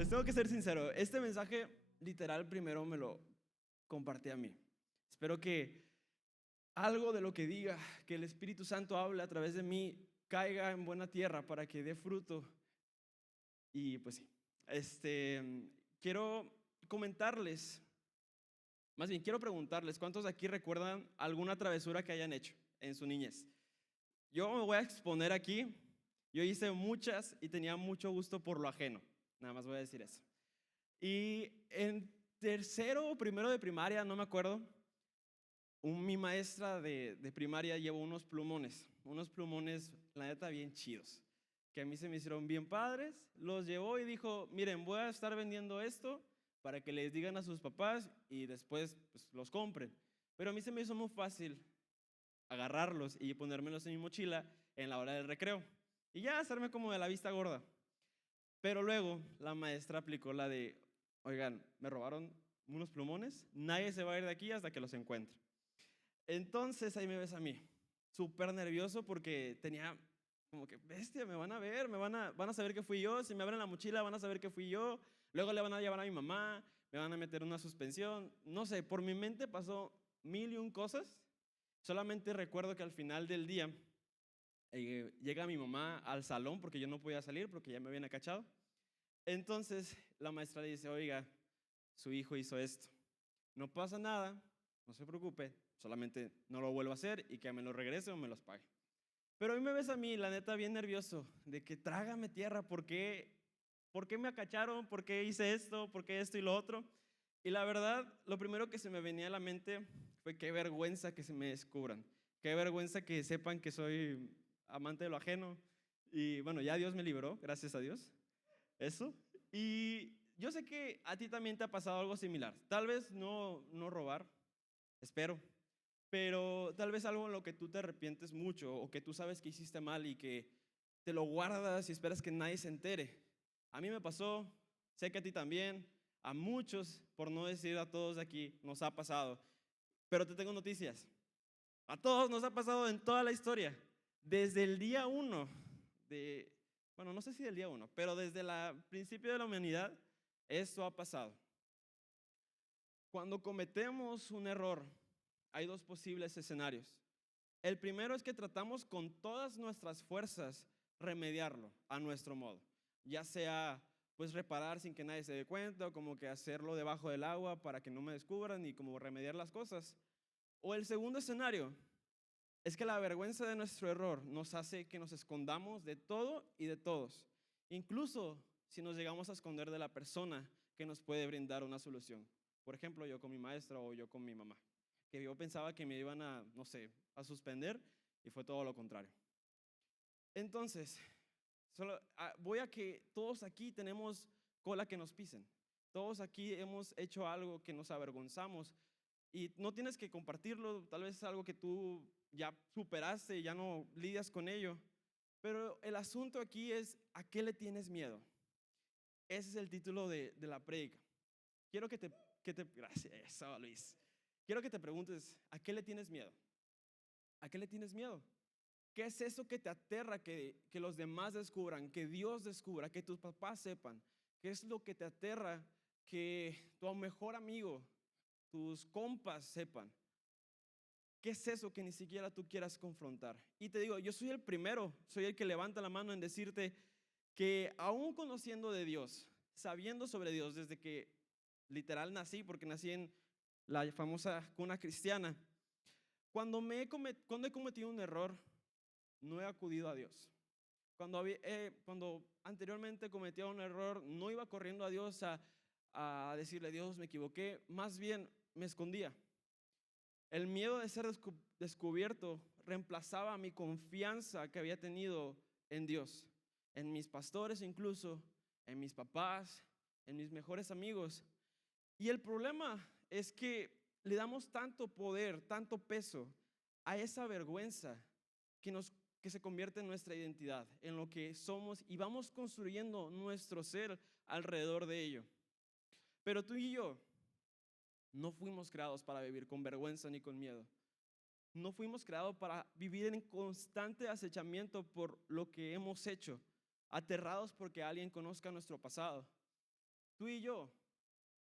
Les tengo que ser sincero, este mensaje literal primero me lo compartí a mí. Espero que algo de lo que diga, que el Espíritu Santo hable a través de mí, caiga en buena tierra para que dé fruto. Y pues sí, quiero comentarles, más bien quiero preguntarles, ¿cuántos de aquí recuerdan alguna travesura que hayan hecho en su niñez? Yo me voy a exponer aquí, yo hice muchas y tenía mucho gusto por lo ajeno, nada más voy a decir eso. Y en tercero o primero de primaria, no me acuerdo, mi maestra de primaria llevó unos plumones, la neta, bien chidos, que a mí se me hicieron bien padres, los llevó y dijo, miren, voy a estar vendiendo esto para que les digan a sus papás y después pues, los compren. Pero a mí se me hizo muy fácil agarrarlos y ponérmelos en mi mochila en la hora del recreo y ya hacerme como de la vista gorda. Pero luego la maestra aplicó la de, oigan, me robaron unos plumones, nadie se va a ir de aquí hasta que los encuentre. Entonces ahí me ves a mí, súper nervioso porque tenía como que, bestia, me van a ver, van a saber que fui yo, si me abren la mochila van a saber que fui yo, luego le van a llevar a mi mamá, me van a meter una suspensión, no sé, por mi mente pasó mil y un cosas. Solamente recuerdo que al final del día llega mi mamá al salón porque yo no podía salir porque ya me habían acachado. Entonces la maestra le dice, oiga, su hijo hizo esto. No pasa nada, no se preocupe, solamente no lo vuelvo a hacer y que me lo regrese o me los pague. Pero hoy me ves a mí, la neta, bien nervioso, de que trágame tierra, ¿por qué me acacharon? ¿Por qué hice esto? ¿Por qué esto y lo otro? Y la verdad, lo primero que se me venía a la mente fue qué vergüenza que se me descubran, qué vergüenza que sepan que soy amante de lo ajeno. Y bueno, ya Dios me libró, gracias a Dios, eso. Y yo sé que a ti también te ha pasado algo similar. Tal vez no robar, espero, pero tal vez algo en lo que tú te arrepientes mucho o que tú sabes que hiciste mal y que te lo guardas y esperas que nadie se entere. A mí me pasó, sé que a ti también, a muchos, por no decir a todos de aquí, nos ha pasado. Pero te tengo noticias. A todos nos ha pasado en toda la historia. Desde el día uno bueno, no sé si del día uno, pero desde el principio de la humanidad, esto ha pasado. Cuando cometemos un error, hay dos posibles escenarios. El primero es que tratamos con todas nuestras fuerzas remediarlo a nuestro modo, ya sea pues reparar sin que nadie se dé cuenta o como que hacerlo debajo del agua para que no me descubran y como remediar las cosas. O el segundo escenario es que la vergüenza de nuestro error nos hace que nos escondamos de todo y de todos, incluso si nos llegamos a esconder de la persona que nos puede brindar una solución. Por ejemplo, yo con mi maestra o yo con mi mamá, que yo pensaba que me iban a, no sé, a suspender y fue todo lo contrario. Entonces, voy a que todos aquí tenemos cola que nos pisen. Todos aquí hemos hecho algo que nos avergonzamos y no tienes que compartirlo, tal vez es algo que tú ya superaste y ya no lidias con ello. Pero el asunto aquí es, ¿a qué le tienes miedo? Ese es el título de la prédica. Quiero gracias, eso, Luis. Quiero que te preguntes, ¿a qué le tienes miedo? ¿A qué le tienes miedo? ¿Qué es eso que te aterra que los demás descubran, que Dios descubra, que tus papás sepan? ¿Qué es lo que te aterra que tu mejor amigo, tus compas sepan? ¿Qué es eso que ni siquiera tú quieras confrontar? Y te digo, yo soy el primero, soy el que levanta la mano en decirte que aún conociendo de Dios, sabiendo sobre Dios desde que literal nací, porque nací en la famosa cuna cristiana, cuando he cometido un error, no he acudido a Dios. Cuando anteriormente cometía un error, no iba corriendo a Dios a decirle, Dios, me equivoqué, más bien me escondía. El miedo de ser descubierto reemplazaba mi confianza que había tenido en Dios, en mis pastores incluso, en mis papás, en mis mejores amigos. Y el problema es que le damos tanto poder, tanto peso a esa vergüenza que se convierte en nuestra identidad, en lo que somos y vamos construyendo nuestro ser alrededor de ello. Pero tú y yo no fuimos creados para vivir con vergüenza ni con miedo. No fuimos creados para vivir en constante acechamiento por lo que hemos hecho, aterrados porque alguien conozca nuestro pasado. Tú y yo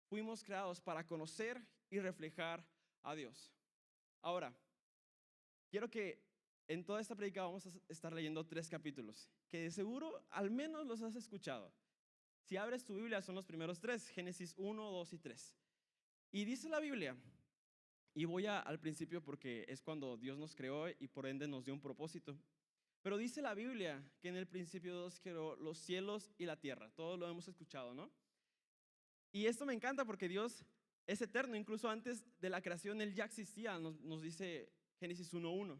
fuimos creados para conocer y reflejar a Dios. Ahora, quiero que en toda esta predica vamos a estar leyendo 3 capítulos, que de seguro al menos los has escuchado. Si abres tu Biblia son los primeros 3, Génesis 1, 2 y 3. Y dice la Biblia, y voy al principio porque es cuando Dios nos creó y por ende nos dio un propósito. Pero dice la Biblia que en el principio Dios creó los cielos y la tierra. Todos lo hemos escuchado, ¿no? Y esto me encanta porque Dios es eterno. Incluso antes de la creación Él ya existía, nos dice Génesis 1:1.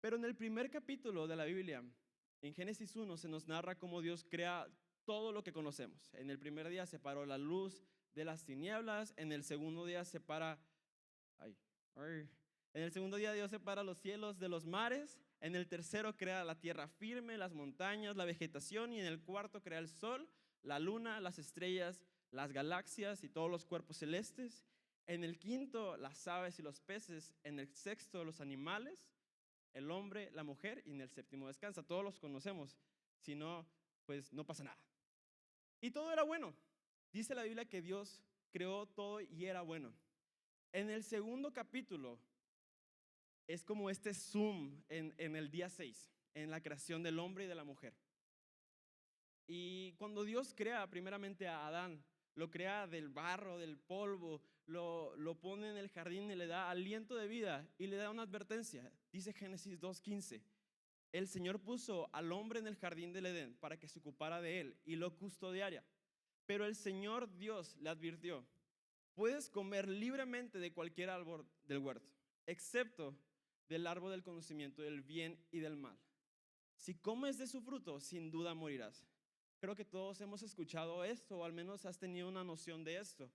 Pero en el primer capítulo de la Biblia, en Génesis 1, se nos narra cómo Dios crea todo lo que conocemos. En el primer día separó la luz de las tinieblas. En el segundo día en el segundo día Dios separa los cielos de los mares. En el tercero crea la tierra firme, las montañas, la vegetación. Y en el cuarto crea el sol, la luna, las estrellas, las galaxias y todos los cuerpos celestes. En el quinto, las aves y los peces. En el sexto, los animales, el hombre, la mujer. Y en el séptimo descansa. Todos los conocemos. Si no, pues no pasa nada. Y todo era bueno. Dice la Biblia que Dios creó todo y era bueno. En el segundo capítulo es como este zoom en el día 6, en la creación del hombre y de la mujer. Y cuando Dios crea primeramente a Adán, lo crea del barro, del polvo, lo pone en el jardín y le da aliento de vida y le da una advertencia. Dice Génesis 2:15, el Señor puso al hombre en el jardín del Edén para que se ocupara de él y lo custodiara. Pero el Señor Dios le advirtió, puedes comer libremente de cualquier árbol del huerto, excepto del árbol del conocimiento del bien y del mal. Si comes de su fruto, sin duda morirás. Creo que todos hemos escuchado esto, o al menos has tenido una noción de esto.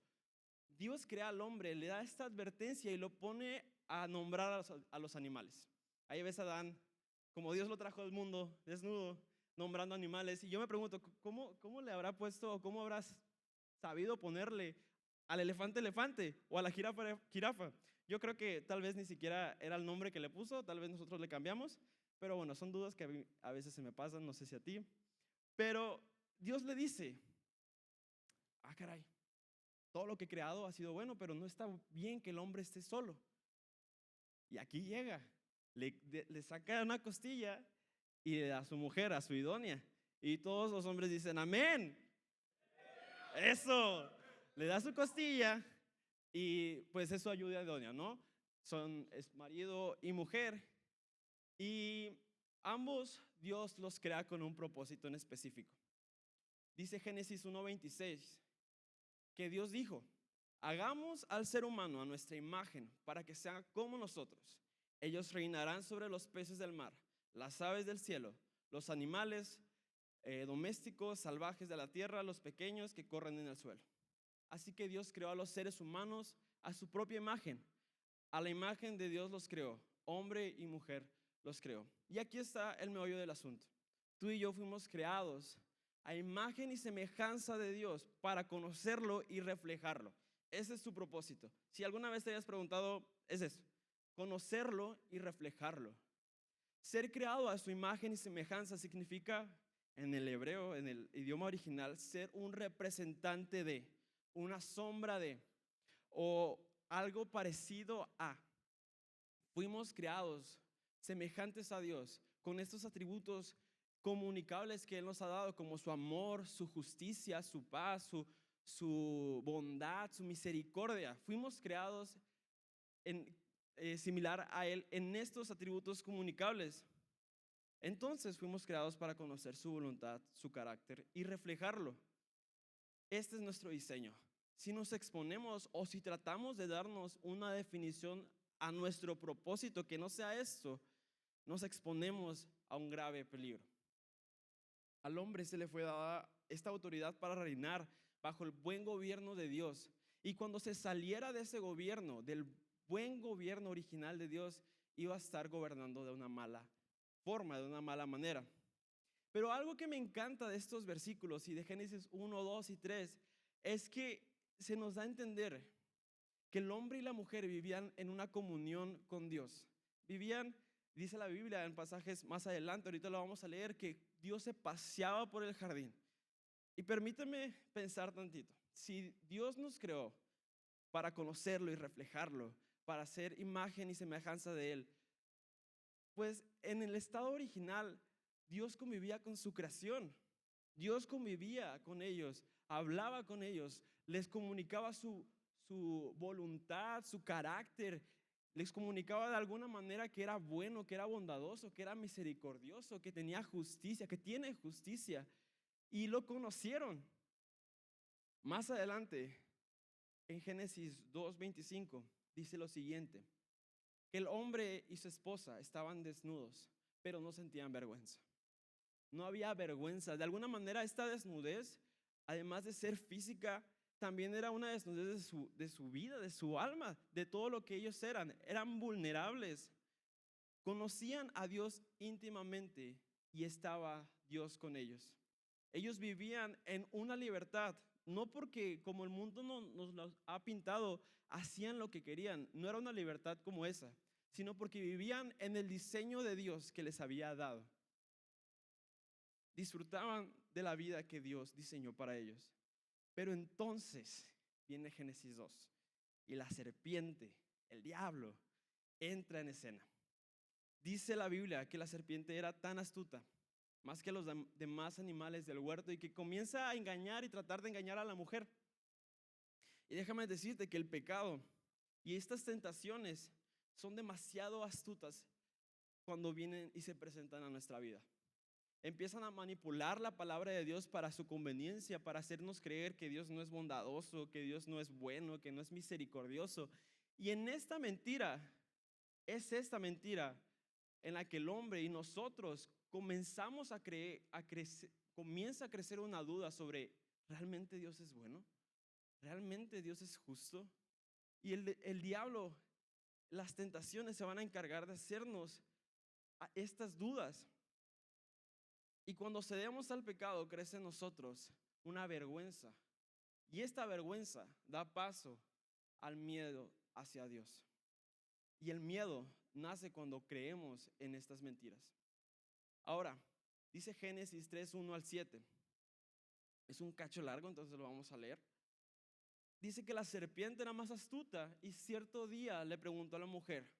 Dios crea al hombre, le da esta advertencia y lo pone a nombrar a los animales. Ahí ves a Adán, como Dios lo trajo al mundo, desnudo, nombrando animales. Y yo me pregunto, ¿cómo le habrá puesto, o cómo habrás sabido ponerle al elefante elefante o a la jirafa jirafa? Yo creo que tal vez ni siquiera era el nombre que le puso, tal vez nosotros le cambiamos, pero bueno, son dudas que a veces se me pasan, no sé si a ti. Pero Dios le dice, caray, todo lo que he creado ha sido bueno, pero no está bien que el hombre esté solo. Y aquí llega, le saca una costilla y le da a su mujer, a su idónea. Y todos los hombres dicen, amén. Eso, le da su costilla y pues eso ayuda a idónea, ¿no? Es marido y mujer. Y ambos Dios los crea con un propósito en específico. Dice Génesis 1:26 que Dios dijo, hagamos al ser humano a nuestra imagen para que sea como nosotros. Ellos reinarán sobre los peces del mar, las aves del cielo, los animales domésticos, salvajes de la tierra, los pequeños que corren en el suelo. Así que Dios creó a los seres humanos a su propia imagen. A la imagen de Dios los creó, hombre y mujer los creó. Y aquí está el meollo del asunto. Tú y yo fuimos creados a imagen y semejanza de Dios para conocerlo y reflejarlo. Ese es su propósito. Si alguna vez te hayas preguntado, es eso, conocerlo y reflejarlo. Ser creado a su imagen y semejanza significa, en el hebreo, en el idioma original, ser un representante de, una sombra de, o algo parecido a. Fuimos creados semejantes a Dios, con estos atributos comunicables que Él nos ha dado, como su amor, su justicia, su paz, su bondad, su misericordia. Fuimos creados similar a Él en estos atributos comunicables. Entonces fuimos creados para conocer su voluntad, su carácter y reflejarlo. Este es nuestro diseño. Si nos exponemos o si tratamos de darnos una definición a nuestro propósito que no sea esto, nos exponemos a un grave peligro. Al hombre se le fue dada esta autoridad para reinar bajo el buen gobierno de Dios. Y cuando se saliera de ese gobierno, del buen gobierno original de Dios, iba a estar gobernando de una mala forma, de una mala manera. Pero algo que me encanta de estos versículos y de Génesis 1, 2 y 3 es que se nos da a entender que el hombre y la mujer vivían en una comunión con Dios. Vivían, dice la Biblia en pasajes más adelante, ahorita lo vamos a leer, que Dios se paseaba por el jardín. Y permíteme pensar tantito. Si Dios nos creó para conocerlo y reflejarlo, para ser imagen y semejanza de Él, pues en el estado original Dios convivía con su creación. Dios convivía con ellos, hablaba con ellos, les comunicaba su voluntad, su carácter, les comunicaba de alguna manera que era bueno, que era bondadoso, que era misericordioso, que tenía justicia, que tiene justicia. Y lo conocieron. Más adelante, en Génesis 2:25, dice lo siguiente, que el hombre y su esposa estaban desnudos, pero no sentían vergüenza. No había vergüenza. De alguna manera esta desnudez, además de ser física, también era una desnudez de su vida, de su alma, de todo lo que ellos eran. Eran vulnerables. Conocían a Dios íntimamente y estaba Dios con ellos. Ellos vivían en una libertad, no porque como el mundo nos lo ha pintado, hacían lo que querían. No era una libertad como esa, sino porque vivían en el diseño de Dios que les había dado. Disfrutaban de la vida que Dios diseñó para ellos. Pero entonces viene Génesis 2 y la serpiente, el diablo, entra en escena. Dice la Biblia que la serpiente era tan astuta, más que los demás animales del huerto, y que comienza a engañar y tratar de engañar a la mujer. Y déjame decirte que el pecado y estas tentaciones son demasiado astutas cuando vienen y se presentan a nuestra vida. Empiezan a manipular la palabra de Dios para su conveniencia, para hacernos creer que Dios no es bondadoso, que Dios no es bueno, que no es misericordioso. Y en esta mentira, es esta mentira en la que el hombre y nosotros comenzamos a creer, comienza a crecer una duda sobre, ¿realmente Dios es bueno? ¿Realmente Dios es justo? Y el diablo, las tentaciones se van a encargar de hacernos a estas dudas. Y cuando cedemos al pecado, crece en nosotros una vergüenza. Y esta vergüenza da paso al miedo hacia Dios. Y el miedo nace cuando creemos en estas mentiras. Ahora, dice Génesis 3:1 al 7. Es un cacho largo, entonces lo vamos a leer. Dice que la serpiente era más astuta y cierto día le preguntó a la mujer.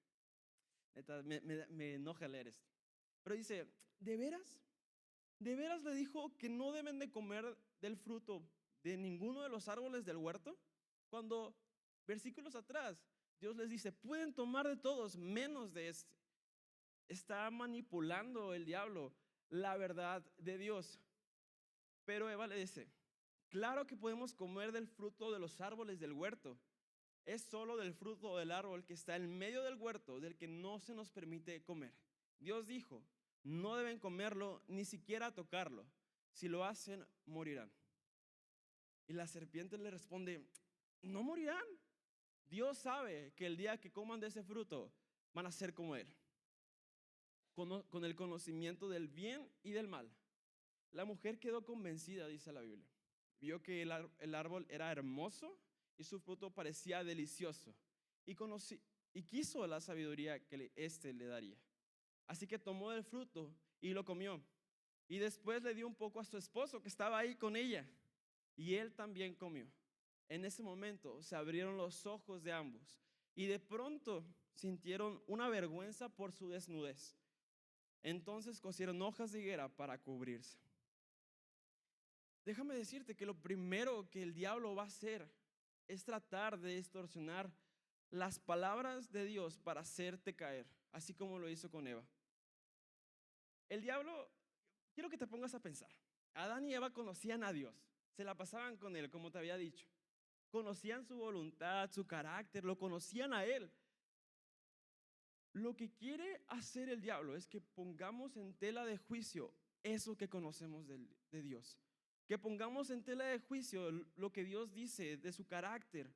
Neta, me enoja leer esto. Pero dice, ¿de veras? ¿De veras le dijo que no deben de comer del fruto de ninguno de los árboles del huerto? Cuando, versículos atrás, Dios les dice, pueden tomar de todos menos de este. Está manipulando el diablo la verdad de Dios. Pero Eva le dice, claro que podemos comer del fruto de los árboles del huerto. Es solo del fruto del árbol que está en medio del huerto del que no se nos permite comer. Dios dijo, no deben comerlo ni siquiera tocarlo. Si lo hacen, morirán. Y la serpiente le responde, no morirán. Dios sabe que el día que coman de ese fruto van a ser como Él, con el conocimiento del bien y del mal. La mujer quedó convencida, dice la Biblia. Vio que el árbol era hermoso y su fruto parecía delicioso. Y quiso la sabiduría que éste le daría. Así que tomó del fruto y lo comió. Y después le dio un poco a su esposo que estaba ahí con ella. Y él también comió. En ese momento se abrieron los ojos de ambos. Y de pronto sintieron una vergüenza por su desnudez. Entonces cosieron hojas de higuera para cubrirse. Déjame decirte que lo primero que el diablo va a hacer es tratar de distorsionar las palabras de Dios para hacerte caer, así como lo hizo con Eva. El diablo, quiero que te pongas a pensar. Adán y Eva conocían a Dios, se la pasaban con Él, como te había dicho. Conocían su voluntad, su carácter, lo conocían a Él. Lo que quiere hacer el diablo es que pongamos en tela de juicio eso que conocemos de Dios. Que pongamos en tela de juicio lo que Dios dice de su carácter.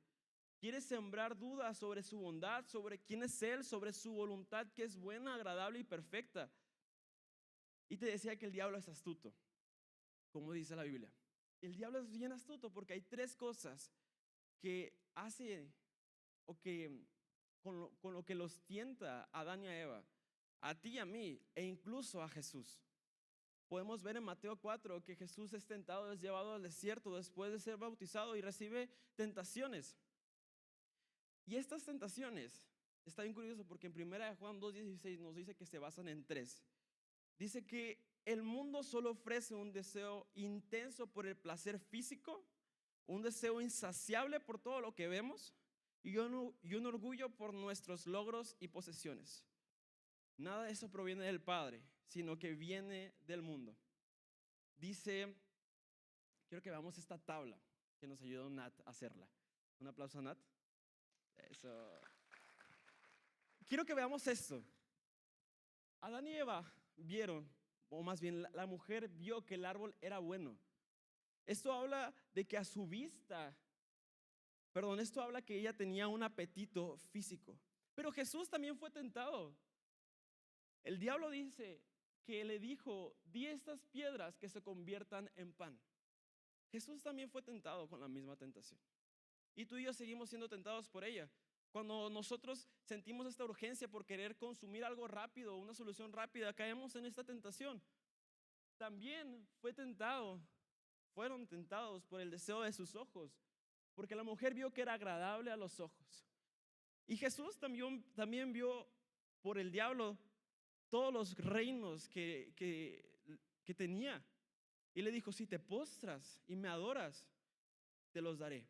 Quiere sembrar dudas sobre su bondad, sobre quién es Él, sobre su voluntad que es buena, agradable y perfecta. Y te decía que el diablo es astuto, como dice la Biblia. El diablo es bien astuto porque hay tres cosas que hace o que con lo que los tienta a Adán y a Eva, a ti y a mí, e incluso a Jesús. Podemos ver en Mateo 4 que Jesús es tentado, es llevado al desierto después de ser bautizado y recibe tentaciones. Y estas tentaciones, está bien curioso porque en 1 Juan 2:16 nos dice que se basan en tres. Dice que el mundo solo ofrece un deseo intenso por el placer físico, un deseo insaciable por todo lo que vemos y un orgullo por nuestros logros y posesiones. Nada de eso proviene del Padre, sino que viene del mundo. Dice, quiero que veamos esta tabla que nos ayudó Nat a hacerla. Un aplauso a Nat. Eso. Quiero que veamos esto. Adán y Eva vieron, o más bien la mujer vio que el árbol era bueno. Esto habla de que a su vista, esto habla que ella tenía un apetito físico. Pero Jesús también fue tentado. El diablo dice que le dijo, di estas piedras que se conviertan en pan. Jesús también fue tentado con la misma tentación. Y tú y yo seguimos siendo tentados por ella. Cuando nosotros sentimos esta urgencia por querer consumir algo rápido, una solución rápida, caemos en esta tentación. También fueron tentados por el deseo de sus ojos, porque la mujer vio que era agradable a los ojos. Y Jesús también vio por el diablo todos los reinos que tenía. Y le dijo, si te postras y me adoras, te los daré.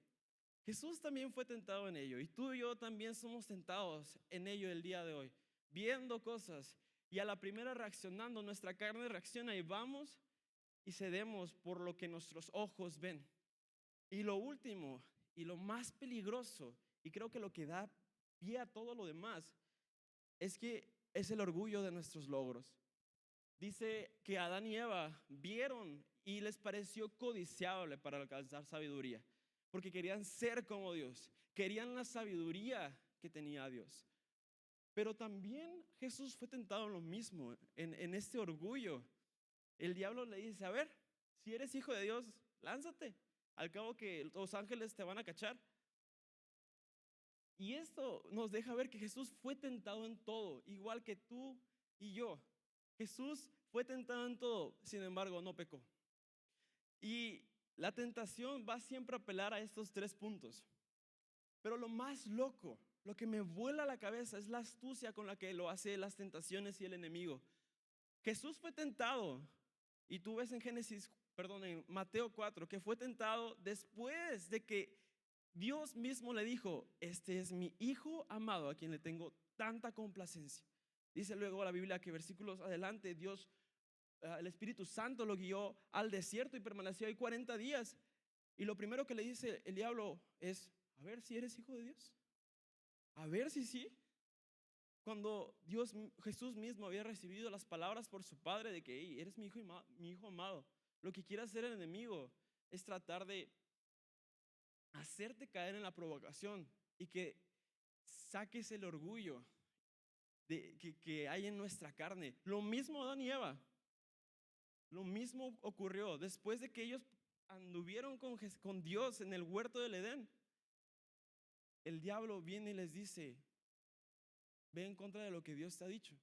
Jesús también fue tentado en ello. Y tú y yo también somos tentados en ello el día de hoy. Viendo cosas y a la primera reaccionando, nuestra carne reacciona y vamos y cedemos por lo que nuestros ojos ven. Y lo último y lo más peligroso, y creo que lo que da pie a todo lo demás, es que es el orgullo de nuestros logros. Dice que Adán y Eva vieron y les pareció codiciable para alcanzar sabiduría, porque querían ser como Dios, querían la sabiduría que tenía Dios. Pero también Jesús fue tentado en lo mismo, en este orgullo. El diablo le dice, a ver, si eres hijo de Dios, lánzate, al cabo que los ángeles te van a cachar. Y esto nos deja ver que Jesús fue tentado en todo, igual que tú y yo. Jesús fue tentado en todo, sin embargo no pecó. Y la tentación va siempre a apelar a estos tres puntos. Pero lo más loco, lo que me vuela la cabeza es la astucia con la que lo hace las tentaciones y el enemigo. Jesús fue tentado, y tú ves en Mateo 4, que fue tentado después de que Dios mismo le dijo, este es mi hijo amado a quien le tengo tanta complacencia. Dice luego la Biblia que versículos adelante, el Espíritu Santo lo guió al desierto y permaneció ahí 40 días. Y lo primero que le dice el diablo es, a ver si eres hijo de Dios. A ver si sí. Cuando Jesús mismo había recibido las palabras por su padre de que hey, eres mi hijo amado. Lo que quiere hacer el enemigo es tratar de hacerte caer en la provocación y que saques el orgullo que hay en nuestra carne. Lo mismo Adán y Eva. Lo mismo ocurrió después de que ellos anduvieron con Dios en el huerto del Edén. El diablo viene y les dice, ve en contra de lo que Dios te ha dicho.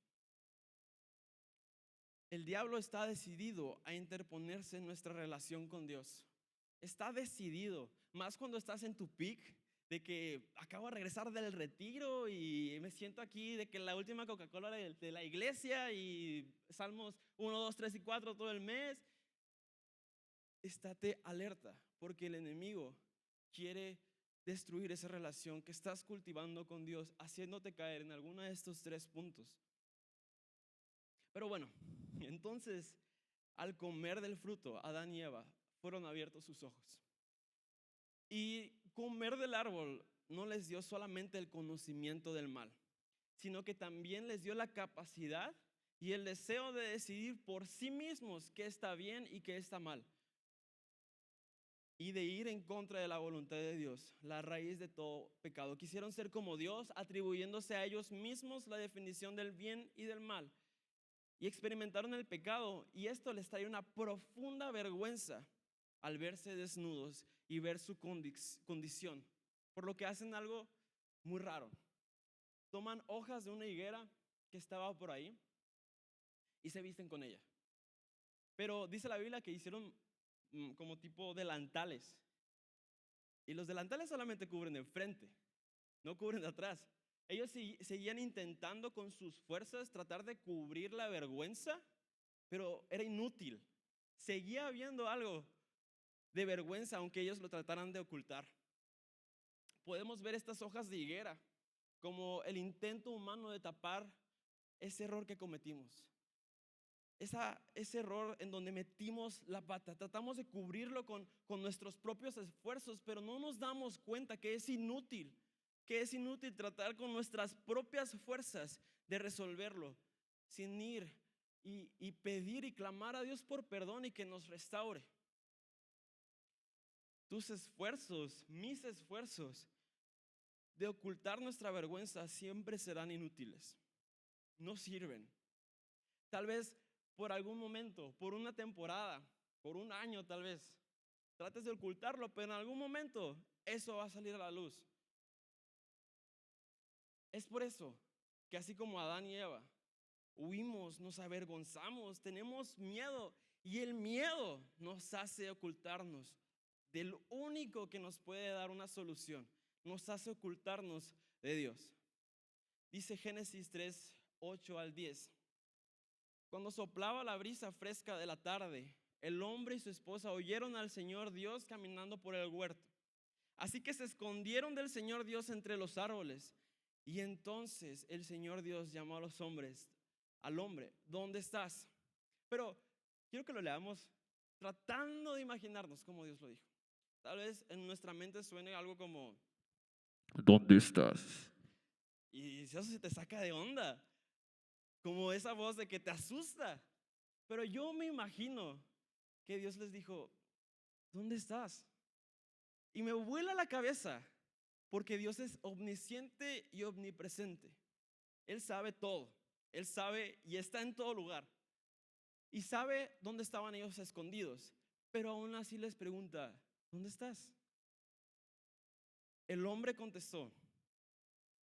El diablo está decidido a interponerse en nuestra relación con Dios. Está decidido, más cuando estás en tu peak, de que acabo de regresar del retiro y me siento aquí de que la última Coca-Cola de la iglesia y Salmos 1, 2, 3 y 4 todo el mes. Estate alerta, porque el enemigo quiere destruir esa relación que estás cultivando con Dios, haciéndote caer en alguno de estos tres puntos. Pero bueno, entonces al comer del fruto, Adán y Eva fueron abiertos sus ojos. Y comer del árbol no les dio solamente el conocimiento del mal, sino que también les dio la capacidad y el deseo de decidir por sí mismos qué está bien y qué está mal. Y de ir en contra de la voluntad de Dios, la raíz de todo pecado. Quisieron ser como Dios, atribuyéndose a ellos mismos la definición del bien y del mal. Y experimentaron el pecado, y esto les trae una profunda vergüenza al verse desnudos y ver su condición. Por lo que hacen algo muy raro. Toman hojas de una higuera que estaba por ahí y se visten con ella. Pero dice la Biblia que hicieron como tipo delantales. Y los delantales solamente cubren de enfrente, no cubren de atrás. Ellos seguían intentando con sus fuerzas tratar de cubrir la vergüenza, pero era inútil. Seguía habiendo algo de vergüenza aunque ellos lo trataran de ocultar. Podemos ver estas hojas de higuera como el intento humano de tapar ese error que cometimos. Ese error en donde metimos la pata, tratamos de cubrirlo con nuestros propios esfuerzos, pero no nos damos cuenta que es inútil tratar con nuestras propias fuerzas de resolverlo, sin ir y pedir y clamar a Dios por perdón y que nos restaure. Tus esfuerzos, mis esfuerzos de ocultar nuestra vergüenza siempre serán inútiles, no sirven. Tal vez por algún momento, por una temporada, por un año tal vez, trates de ocultarlo, pero en algún momento eso va a salir a la luz. Es por eso que así como Adán y Eva, huimos, nos avergonzamos, tenemos miedo, y el miedo nos hace ocultarnos del único que nos puede dar una solución, nos hace ocultarnos de Dios. Dice Génesis 3, 8 al 10. Cuando soplaba la brisa fresca de la tarde, el hombre y su esposa oyeron al Señor Dios caminando por el huerto. Así que se escondieron del Señor Dios entre los árboles. Y entonces el Señor Dios llamó a los hombres, al hombre, ¿dónde estás? Pero quiero que lo leamos tratando de imaginarnos cómo Dios lo dijo. Tal vez en nuestra mente suene algo como, ¿dónde estás? Y eso se te saca de onda, como esa voz de que te asusta. Pero yo me imagino que Dios les dijo, ¿dónde estás? Y me vuela la cabeza, porque Dios es omnisciente y omnipresente. Él sabe todo, Él sabe y está en todo lugar. Y sabe dónde estaban ellos escondidos, pero aún así les pregunta, ¿dónde estás? El hombre contestó,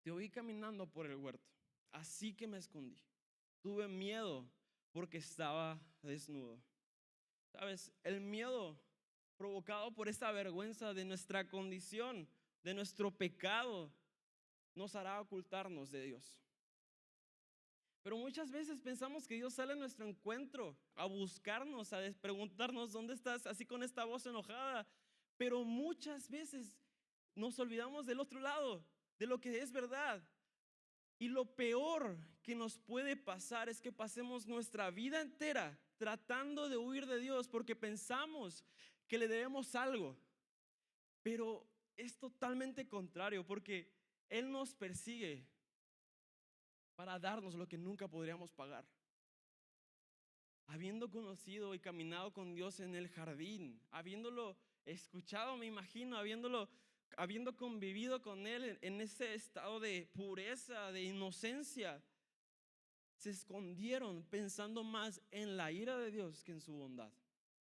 te oí caminando por el huerto, así que me escondí. Tuve miedo porque estaba desnudo. ¿Sabes? El miedo provocado por esta vergüenza de nuestra condición, de nuestro pecado, nos hará ocultarnos de Dios. Pero muchas veces pensamos que Dios sale a nuestro encuentro, a buscarnos, a preguntarnos ¿dónde estás? Así con esta voz enojada. Pero muchas veces nos olvidamos del otro lado, de lo que es verdad. Y lo peor que nos puede pasar es que pasemos nuestra vida entera tratando de huir de Dios porque pensamos que le debemos algo. Pero es totalmente contrario, porque Él nos persigue para darnos lo que nunca podríamos pagar. Habiendo conocido y caminado con Dios en el jardín, habiéndolo escuchado, me imagino, habiendo convivido con Él en ese estado de pureza, de inocencia, se escondieron pensando más en la ira de Dios que en su bondad.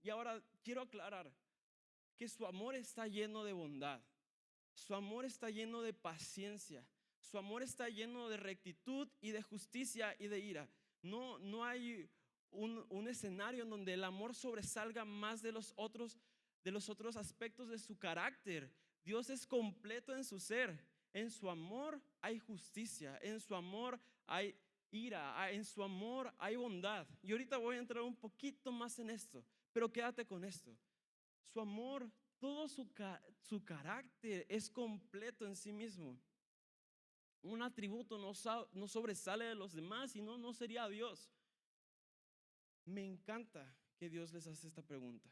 Y ahora quiero aclarar que su amor está lleno de bondad, su amor está lleno de paciencia, su amor está lleno de rectitud y de justicia y de ira. No hay un escenario en donde el amor sobresalga más de los otros aspectos de su carácter. Dios es completo en su ser. En su amor hay justicia, en su amor hay ira, en su amor hay bondad. Y ahorita voy a entrar un poquito más en esto, pero quédate con esto. Su amor, todo su carácter es completo en sí mismo. Un atributo no sobresale de los demás, si no, no sería Dios. Me encanta que Dios les hace esta pregunta: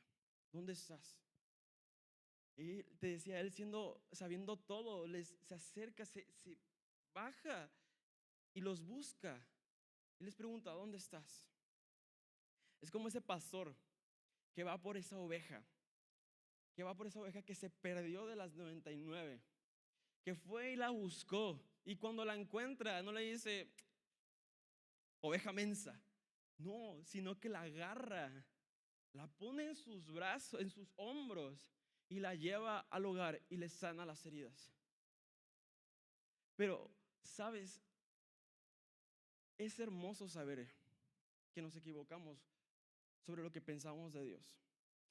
¿dónde estás? Y te decía, Él sabiendo todo, se acerca, se baja y los busca. Y les pregunta, ¿dónde estás? Es como ese pastor que va por esa oveja, que se perdió de las 99, que fue y la buscó. Y cuando la encuentra, no le dice, oveja mensa, no, sino que la agarra, la pone en sus brazos, en sus hombros, y la lleva al hogar y le sana las heridas. Pero, ¿sabes? Es hermoso saber que nos equivocamos sobre lo que pensamos de Dios.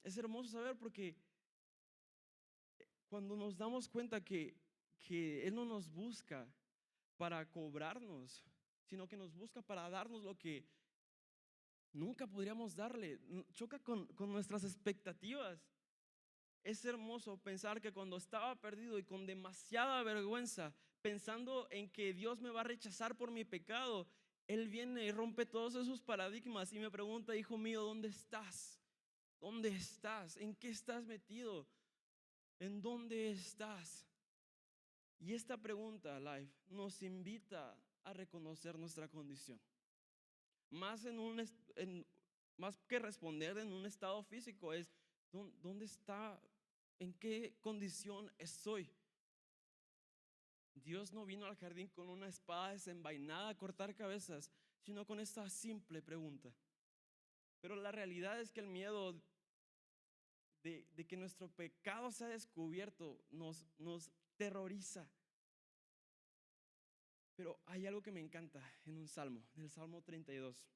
Es hermoso saber porque cuando nos damos cuenta que Él no nos busca para cobrarnos, sino que nos busca para darnos lo que nunca podríamos darle, choca con nuestras expectativas. Es hermoso pensar que cuando estaba perdido y con demasiada vergüenza, pensando en que Dios me va a rechazar por mi pecado, Él viene y rompe todos esos paradigmas y me pregunta: hijo mío, ¿dónde estás? ¿Dónde estás? ¿En qué estás metido? ¿En dónde estás? Y esta pregunta, Life, nos invita a reconocer nuestra condición. Más más que responder en un estado físico, es ¿dónde está? ¿En qué condición estoy? Dios no vino al jardín con una espada desenvainada a cortar cabezas, sino con esta simple pregunta. Pero la realidad es que el miedo de que nuestro pecado sea descubierto nos terroriza. Pero hay algo que me encanta en un salmo, en el Salmo 32.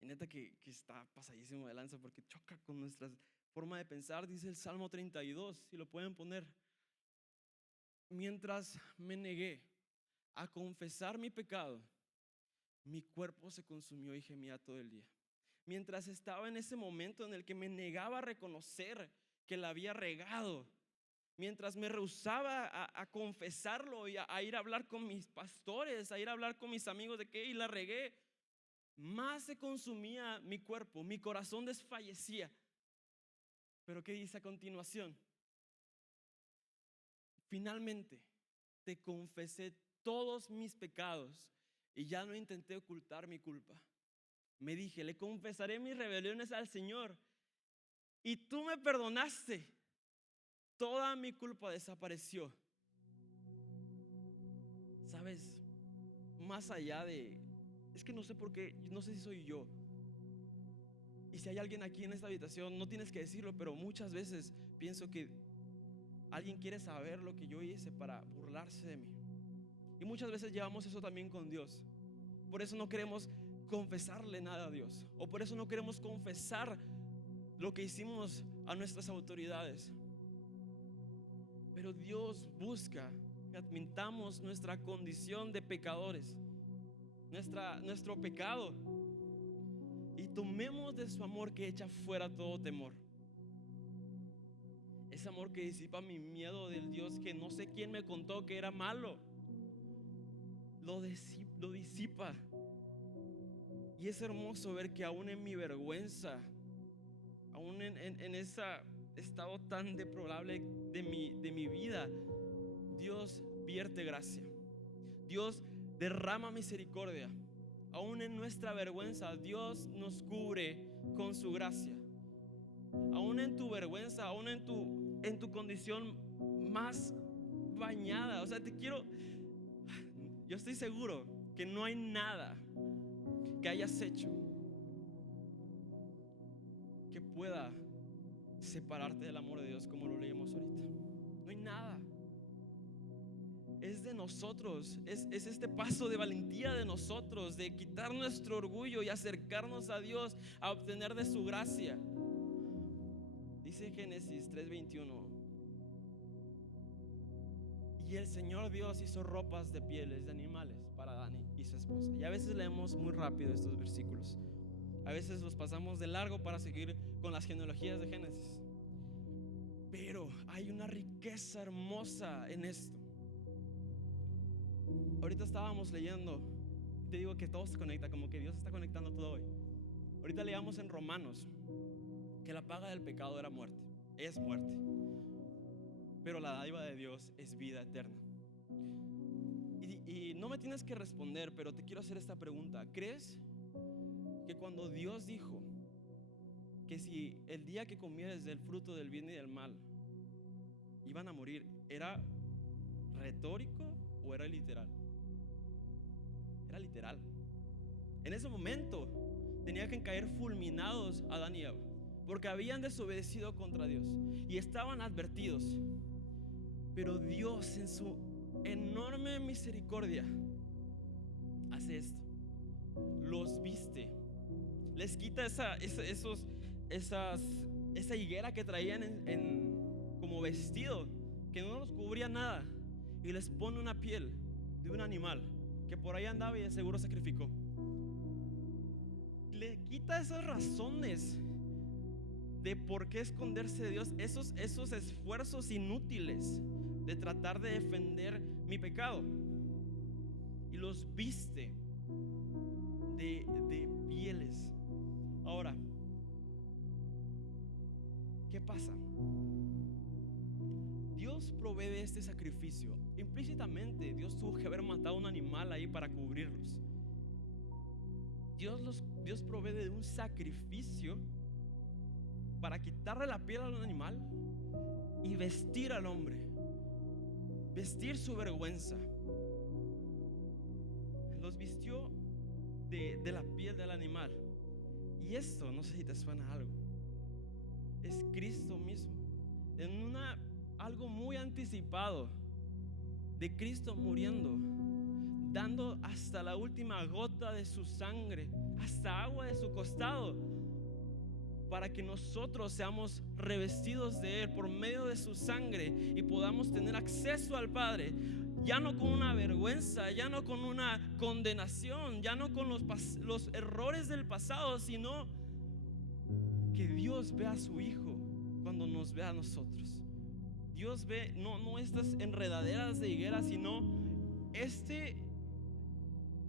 Y neta que está pasadísimo de lanza porque choca con nuestra forma de pensar. Dice el Salmo 32, si lo pueden poner: mientras me negué a confesar mi pecado, mi cuerpo se consumió y gemía todo el día. Mientras estaba en ese momento en el que me negaba a reconocer que la había regado, mientras me rehusaba a confesarlo y a ir a hablar con mis pastores, a ir a hablar con mis amigos de que la regué, más se consumía mi cuerpo, mi corazón desfallecía. Pero ¿qué dice a continuación? Finalmente te confesé todos mis pecados y ya no intenté ocultar mi culpa. Me dije: le confesaré mis rebeliones al Señor y tú me perdonaste. Toda mi culpa desapareció. ¿Sabes? Más allá de, es que no sé por qué, no sé si soy yo. Y si hay alguien aquí en esta habitación, no tienes que decirlo, pero muchas veces pienso que alguien quiere saber lo que yo hice para burlarse de mí. Y muchas veces llevamos eso también con Dios. Por eso no queremos confesarle nada a Dios, o por eso no queremos confesar lo que hicimos a nuestras autoridades. Pero Dios busca que admitamos nuestra condición de pecadores, nuestro pecado, y tomemos de su amor que echa fuera todo temor. Ese amor que disipa mi miedo del Dios que no sé quién me contó que era malo. Lo disipa. Y es hermoso ver que aún en mi vergüenza, aún en ese estado tan deplorable de mi vida, Dios vierte gracia. Dios derrama misericordia. Aún en nuestra vergüenza, Dios nos cubre con su gracia. Aún en tu vergüenza, aún en tu condición más bañada, o sea, yo estoy seguro que no hay nada que hayas hecho que pueda separarte del amor de Dios, como lo leímos ahorita. No hay nada. Es de nosotros, es este paso de valentía de nosotros, de quitar nuestro orgullo y acercarnos a Dios, a obtener de su gracia. Dice Génesis 3:21: y el Señor Dios hizo ropas de pieles de animales para Adán y su esposa. Y a veces leemos muy rápido estos versículos, a veces los pasamos de largo para seguir con las genealogías de Génesis, pero hay una riqueza hermosa en esto. Ahorita estábamos leyendo, te digo que todo se conecta, como que Dios está conectando todo hoy. Ahorita leíamos en Romanos que la paga del pecado era muerte, es muerte, pero la dádiva de Dios es vida eterna. Y no me tienes que responder, pero te quiero hacer esta pregunta: ¿crees que cuando Dios dijo que si el día que comieres del fruto del bien y del mal iban a morir, era retórico o era literal? Era literal. En ese momento tenían que caer fulminados Adán y Eva, porque habían desobedecido contra Dios y estaban advertidos. Pero Dios, en su enorme misericordia, hace esto: los viste les quita esa higuera que traían como vestido, que no los cubría nada, y les pone una piel de un animal que por ahí andaba y de seguro sacrificó. Le quita esas razones de por qué esconderse de Dios, esos esfuerzos inútiles de tratar de defender mi pecado, y los viste de pieles. Ahora, ¿qué pasa? Dios provee este sacrificio. Implícitamente Dios tuvo que haber matado un animal ahí para cubrirlos. Dios provee de un sacrificio para quitarle la piel al animal y vestir al hombre, vestir su vergüenza. Los vistió de la piel del animal. Y esto, no sé si te suena algo, es Cristo mismo, en algo muy anticipado de Cristo muriendo, dando hasta la última gota de su sangre, hasta agua de su costado, para que nosotros seamos revestidos de Él por medio de su sangre y podamos tener acceso al Padre, ya no con una vergüenza, ya no con una condenación, ya no con los errores del pasado, sino que Dios ve a su Hijo cuando nos ve a nosotros. Dios ve no estas enredaderas de higuera, sino este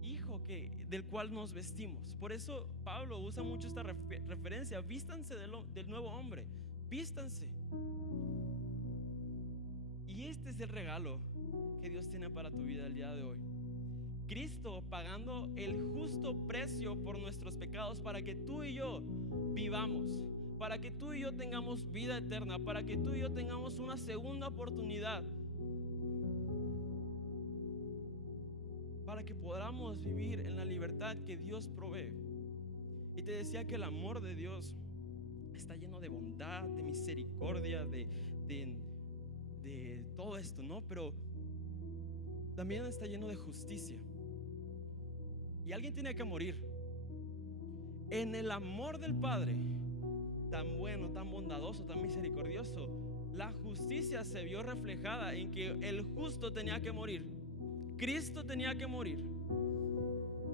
Hijo del cual nos vestimos. Por eso Pablo usa mucho esta referencia: vístanse del nuevo hombre, vístanse. Y este es el regalo que Dios tiene para tu vida el día de hoy. Cristo pagando el justo precio por nuestros pecados para que tú y yo vivamos, para que tú y yo tengamos vida eterna, para que tú y yo tengamos una segunda oportunidad, para que podamos vivir en la libertad que Dios provee. Y te decía que el amor de Dios está lleno de bondad, de misericordia, de todo esto, ¿no? Pero también está lleno de justicia. Y alguien tiene que morir. En el amor del Padre, tan bueno, tan bondadoso, tan misericordioso, la justicia se vio reflejada en que el justo tenía que morir. Cristo tenía que morir.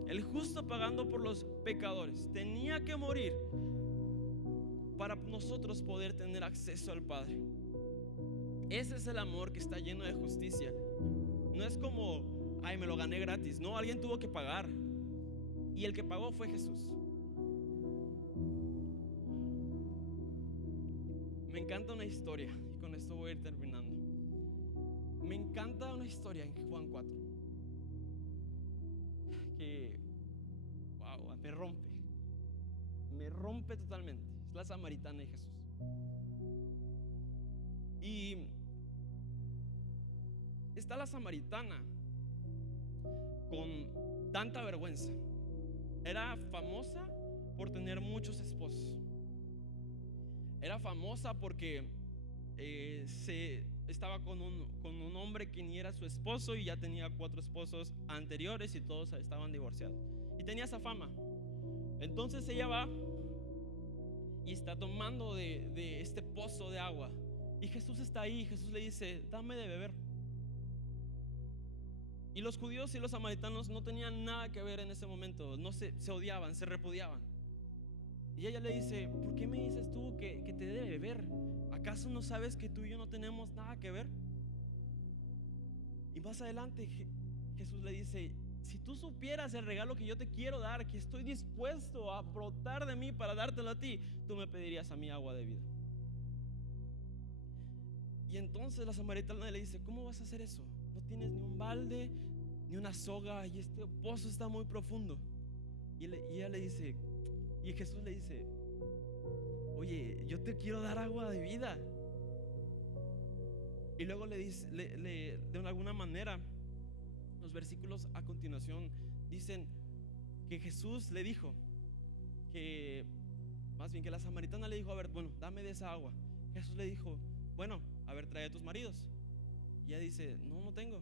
El justo pagando por los pecadores tenía que morir para nosotros poder tener acceso al Padre. Ese es el amor que está lleno de justicia. No es como, ay, me lo gané gratis. No, alguien tuvo que pagar, y el que pagó fue Jesús. Me encanta una historia, y con esto voy a ir terminando. Me encanta una historia en Juan 4 que, wow, me rompe totalmente. Es la samaritana y Jesús. Y está la samaritana con tanta vergüenza. Era famosa por tener muchos esposos. Era famosa porque estaba con un hombre que ni era su esposo, y ya tenía 4 esposos anteriores y todos estaban divorciados. Y tenía esa fama. Entonces ella va y está tomando de este pozo de agua. Y Jesús está ahí. Jesús le dice: dame de beber. Y los judíos y los samaritanos no tenían nada que ver en ese momento. No se odiaban, se repudiaban. Y ella le dice: ¿por qué me dices tú que te dé de beber? ¿Acaso no sabes que tú y yo no tenemos nada que ver? Y más adelante Jesús le dice: si tú supieras el regalo que yo te quiero dar, que estoy dispuesto a brotar de mí para dártelo a ti, tú me pedirías a mí agua de vida. Y entonces la samaritana le dice: ¿cómo vas a hacer eso? No tienes ni un balde, ni una soga, y este pozo está muy profundo. Y ella le dice, y Jesús le dice: oye, yo te quiero dar agua de vida. Y luego le dice, de alguna manera, los versículos a continuación dicen que Jesús le dijo que, más bien que la samaritana le dijo: a ver, bueno, dame de esa agua. Jesús le dijo: bueno, a ver, trae a tus maridos. Y ella dice: no tengo.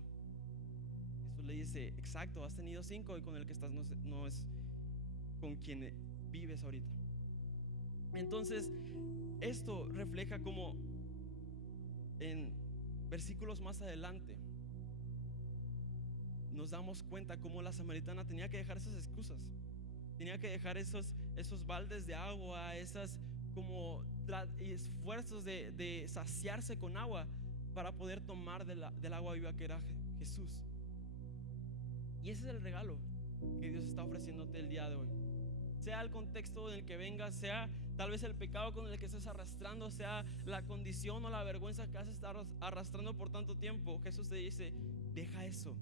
Jesús le dice: exacto, has tenido 5 y con el que estás no es con quien vives ahorita. Entonces, esto refleja como en versículos más adelante nos damos cuenta cómo la samaritana tenía que dejar esas excusas, tenía que dejar esos baldes de agua, esas como esfuerzos de saciarse con agua para poder tomar del agua viva que era Jesús. Y ese es el regalo que Dios está ofreciéndote el día de hoy. Sea el contexto en el que vengas, sea tal vez el pecado con el que estés arrastrando, sea la condición o la vergüenza que has estado arrastrando por tanto tiempo, Jesús te dice: deja eso,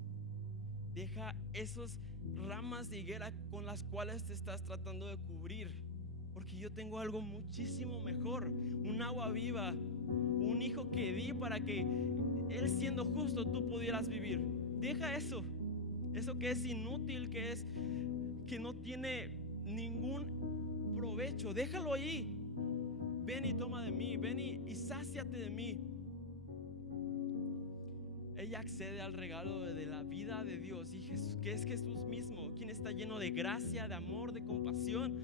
deja esas ramas de higuera con las cuales te estás tratando de cubrir, porque yo tengo algo muchísimo mejor, un agua viva, un hijo que di para que Él, siendo justo, tú pudieras vivir. Deja eso que es inútil, que no tiene ningún provecho, déjalo ahí. Ven y toma de mí, ven y sáciate de mí. Ella accede al regalo de la vida de Dios, y Jesús, que es Jesús mismo, quien está lleno de gracia, de amor, de compasión.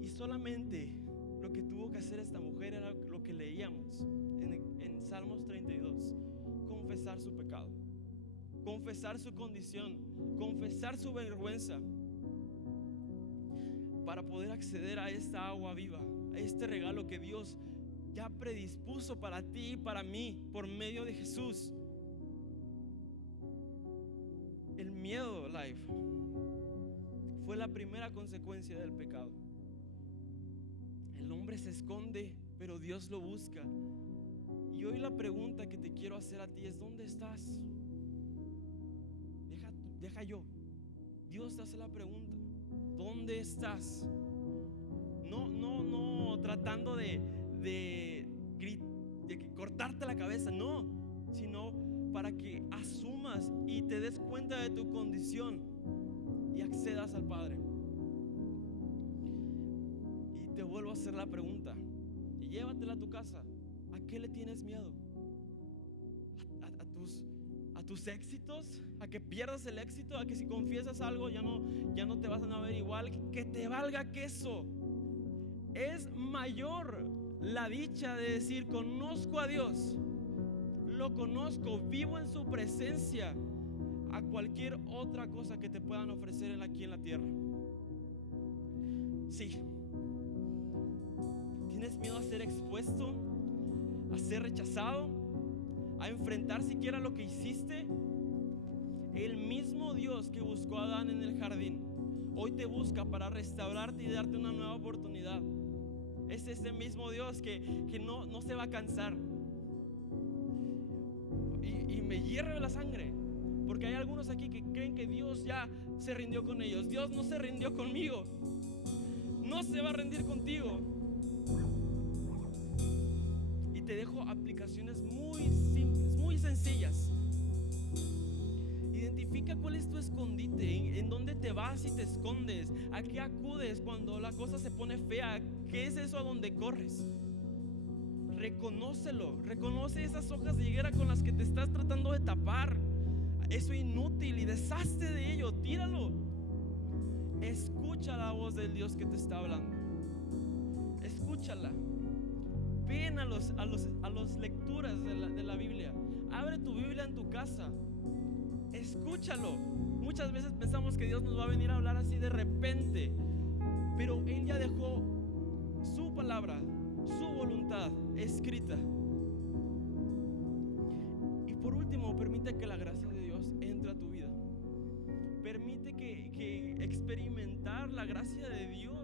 Y solamente lo que tuvo que hacer esta mujer era lo que leíamos en Salmos 32: confesar su pecado, confesar su condición, confesar su vergüenza, para poder acceder a esta agua viva, a este regalo que Dios ya predispuso para ti y para mí por medio de Jesús. El miedo, life, fue la primera consecuencia del pecado. El hombre se esconde, pero Dios lo busca. Y hoy la pregunta que te quiero hacer a ti es: ¿dónde estás? Deja yo. Dios te hace la pregunta: ¿dónde estás? No tratando de cortarte la cabeza, no, sino para que asumas y te des cuenta de tu condición y accedas al Padre. Y te vuelvo a hacer la pregunta, y llévatela a tu casa: ¿a qué le tienes miedo? ¿A tus éxitos? ¿A que pierdas el éxito? ¿A que si confiesas algo ya no te vas a ver igual? Que te valga queso. Es mayor la dicha de decir: conozco a Dios, lo conozco, vivo en su presencia, a cualquier otra cosa que te puedan ofrecer aquí en la tierra. Sí. ¿Tienes miedo a ser expuesto, a ser rechazado, a enfrentar siquiera lo que hiciste? El mismo Dios que buscó a Adán en el jardín hoy te busca para restaurarte y darte una nueva oportunidad. Es ese mismo Dios que no se va a cansar. Y me hierve la sangre, porque hay algunos aquí que creen que Dios ya se rindió con ellos. Dios no se rindió conmigo, no se va a rendir contigo. Y te dejo aplicaciones muy simples, muy sencillas. Identifica cuál es tu escondite, en dónde te vas y te escondes, a qué acudes cuando la cosa se pone fea, qué es eso a donde corres. Reconócelo, reconoce esas hojas de higuera con las que te estás tratando de tapar, eso inútil, y deshazte de ello, tíralo. Escucha la voz del Dios que te está hablando, escúchala. Ven a las lecturas de la Biblia, abre tu Biblia en tu casa, escúchalo. Muchas veces pensamos que Dios nos va a venir a hablar así de repente, pero Él ya dejó su palabra, su voluntad escrita. Y por último, permite que la gracia de Dios entre a tu vida. Permite que experimentar la gracia de Dios